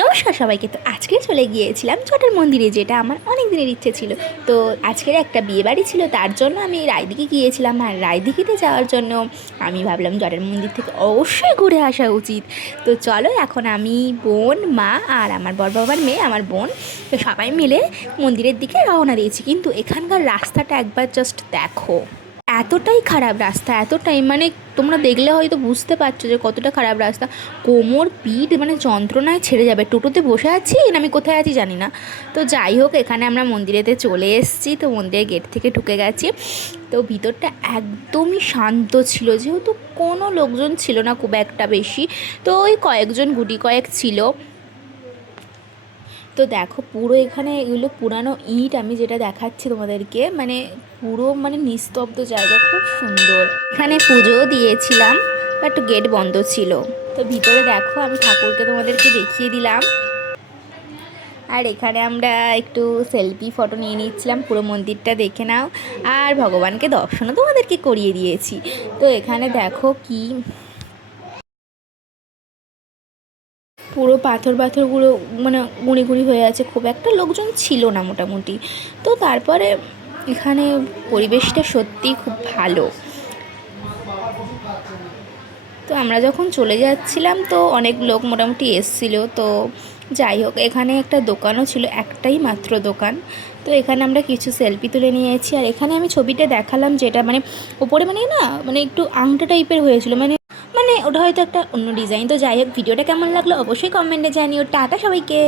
নমস্কার সবাইকে। তো আজকে চলে গিয়েছিলাম চটের মন্দিরে, যেটা আমার অনেক দিনের ইচ্ছে ছিল। তো আজকের একটা বিয়েবাড়ি ছিল, তার জন্য আমি রায়দিঘি গিয়েছিলাম। আর রায়দিঘিতে যাওয়ার জন্য আমি ভাবলাম চটের মন্দির থেকে অবশ্যই ঘুরে আসা উচিত। তো চলো, এখন আমি, বোন, মা আর আমার বড় বাবার মেয়ে, আমার বোন, তো সবাই মিলে মন্দিরের দিকে রওনা দিয়েছি। কিন্তু এখানকার রাস্তাটা একবার জাস্ট দেখো, এতটাই খারাপ রাস্তা, এতটাই মানে তোমরা দেখলে হয়তো বুঝতে পারছো যে কতটা খারাপ রাস্তা। কোমর পিঠ মানে যন্ত্রণায় ছেড়ে যাবে। টোটোতে বসে আছি না, আমি কোথায় আছি জানি না। তো যাই হোক, এখানে আমরা মন্দিরেতে চলে এসেছি। তো মন্দিরের গেট থেকে ঢুকে গেছি। তো ভিতরটা একদমই শান্ত ছিল, যেহেতু কোনো লোকজন ছিল না খুব একটা বেশি। তো ওই কয়েকজন গুটি কয়েক ছিল। তো দেখো, পুরো এখানে এগুলো পুরানো ইট, আমি যেটা দেখাচ্ছি তোমাদেরকে, মানে পুরো মানে নিস্তব্ধ জায়গা, খুব সুন্দর। এখানে পুজোও দিয়েছিলাম, বাট গেট বন্ধ ছিল। তো ভিতরে দেখো, আমি ঠাকুরকে তোমাদেরকে দেখিয়ে দিলাম। আর এখানে আমরা একটু সেলফি ফটো নিয়ে নিচ্ছিলাম। পুরো মন্দিরটা দেখে নাও, আর ভগবানকে দর্শনও তোমাদেরকে করিয়ে দিয়েছি। তো এখানে দেখো কি পুরো পাথর পাথরগুলো মানে গুঁড়ি গুঁড়ি হয়ে আছে, খুব একটা লোকজন ছিল না মোটামুটি। তো তারপরে এখানে পরিবেশটা সত্যিই খুব ভালো। তো আমরা যখন চলে যাচ্ছিলাম, তো অনেক লোক মোটামুটি এসছিল। তো যাই হোক, এখানে একটা দোকানও ছিল, একটাই মাত্র দোকান। তো এখানে আমরা কিছু সেলফি তুলে নিয়েছি। আর এখানে আমি ছবিটা দেখালাম, যেটা মানে ওপরে মানে না মানে একটু আংটা টাইপের হয়েছিল, মানে মানে ওটা হয়তো একটা অন্য ডিজাইন। তো যাই হোক, ভিডিওটা কেমন লাগলো অবশ্যই কমেন্টে জানিও। টাটা সবাইকে।